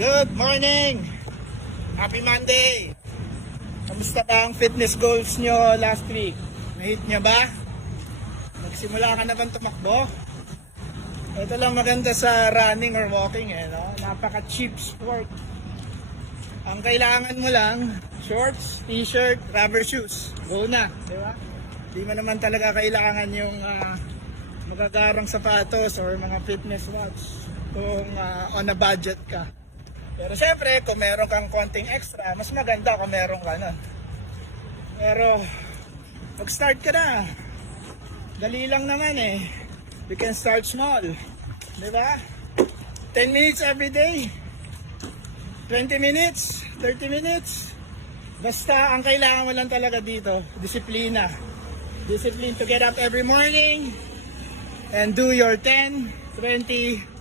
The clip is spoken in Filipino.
Good morning! Happy Monday! Kamusta ba ang fitness goals nyo last week? Na-hit nyo ba? Nagsimula ka na bang tumakbo? Ito lang maganda sa running or walking no? Napaka-cheap sport. Ang kailangan mo lang, shorts, t-shirt, rubber shoes. Go na, di ba? Di mo naman talaga kailangan yung magagarang sapatos or mga fitness watch kung on a budget ka. Pero syempre, kung meron kang konting extra, mas maganda kung meron ka na. Pero, mag-start ka na. Dali lang naman You can start small. Diba? 10 minutes every day. 20 minutes, 30 minutes. Basta, ang kailangan mo lang talaga dito, disiplina. Discipline to get up every morning and do your 10, 20,